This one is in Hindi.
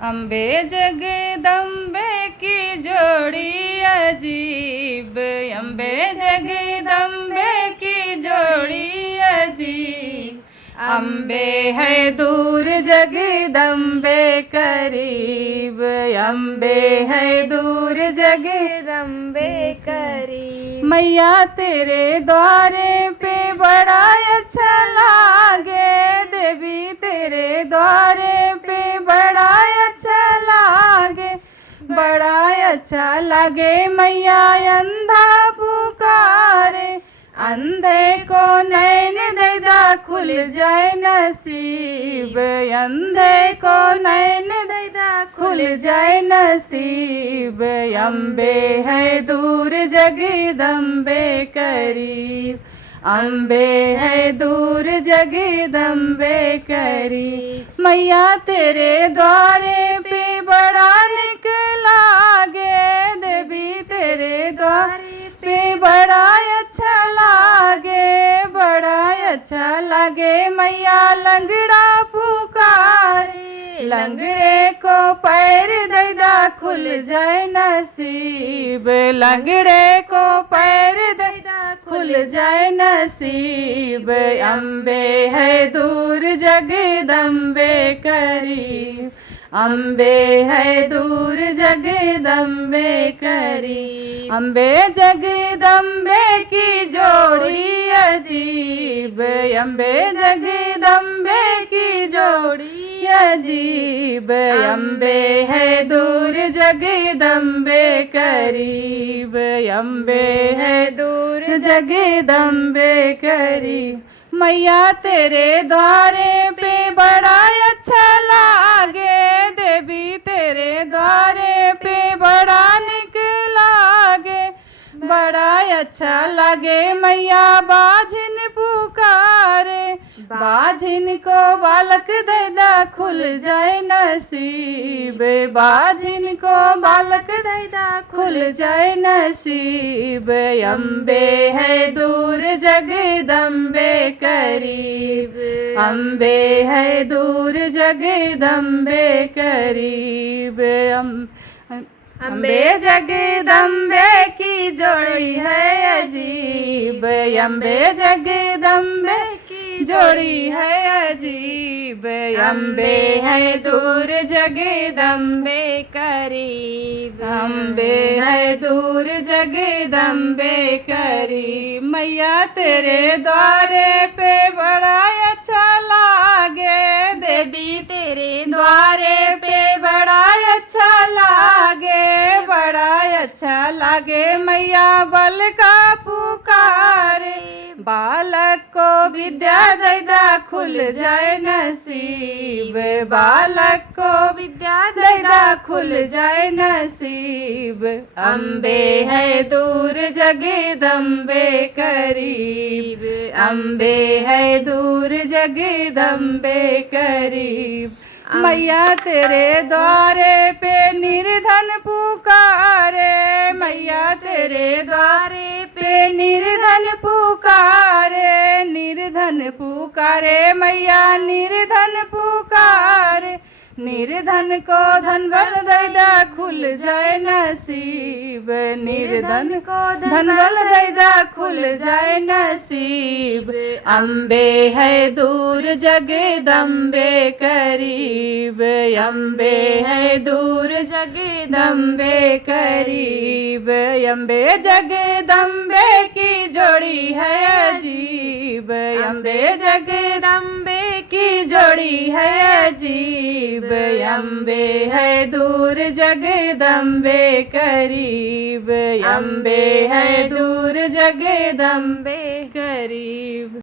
अम्बे जगदम्बे की जोड़ी अजीब, अम्बे जगदम्बे की जोड़ी अजीब। अम्बे है दूर जगदम्बे करीब, अम्बे है दूर जगदम्बे करीब। मैया तेरे द्वारे पे बड़ा अच्छा लागे, देवी तेरे द्वारे पे बड़ा अच्छा लागे, बड़ा अच्छा लागे। मैया अंधा पुकारे, अंधे को नैन दैदा खुल जाए नसीब, अंधे को नैन दैदा खुल जाए नसीब। अम्बे है दूर जगदम्बे करीब, अम्बे है दूर जगदम्बे करीब। मैया तेरे द्वारे पे बड़ा निक लागे, देवी तेरे द्वारे पे बड़ा अच्छा लागे, बड़ा अच्छा लागे। मैया लंगड़ा पुकारे, लंगड़े को पैर दैदा खुल जाए नसीब, लंगड़े को पैर दैदा खुल जाए नसीब। अम्बे है दूर जगदम्बे करीब, अम्बे है दूर जगदम्बे करीब। अम्बे जगदम्बे की जोड़ी अजीब, अम्बे जगदम्बे की जोड़ी अजीब। अम्बे है दूर जगदम्बे करीब, अम्बे है दूर जगदम्बे करीब। मैया तेरे द्वारे पे बड़ा अच्छा लागे, देवी तेरे द्वारे पे बड़ा निक लागे, बड़ा अच्छा लागे। मैया बाझिन पुकारे, बाझिन को बालक दैदा खुल जाए नसीब, बाझिन को बालक दैदा खुल जाए नसीब। अम्बे है दूर जगदम्बे करीब, अम्बे है दूर जगदम्बे करीब। अम्बे जगदम्बे की जोड़ी है अजीब, अम्बे जगदम्बे की जोड़ी है अजीब। अम्बे है दूर जगदम्बे करीब, अम्बे है दूर जगदम्बे करीब। मैया तेरे द्वारे पे बड़ा अच्छा लागे, देवी तेरे द्वारे पे बड़ा अच्छा लागे, बड़ा अच्छा लागे। मैया बल का पुकारे, बालक को विद्या दैदा खुल जाए नसीब, बालक को विद्या दैदा खुल जाए नसीब। अम्बे है दूर जगदम्बे करीब, अम्बे है दूर जगदम्बे करीब। मैया तेरे द्वारे पे निर्धन पुकारे, मैया तेरे द्वारे पे निर्धन पुकारे, निर्धन पुकारे। मैया निर्धन पुकारे, निर्धन को धन बल दैदा खुल जाए नसीब, निर्धन को धन बल दैदा खुल जाए नसीब। अम्बे है दूर जगदम्बे करीब, अम्बे है दूर जगदम्बे करीब। अम्बे जगदम्बे की जोड़ी है अजीब, अम्बे जगदम्बे की जोड़ी है अजीब। अम्बे है दूर जगदम्बे करीब, अम्बे है दूर जगदम्बे करीब।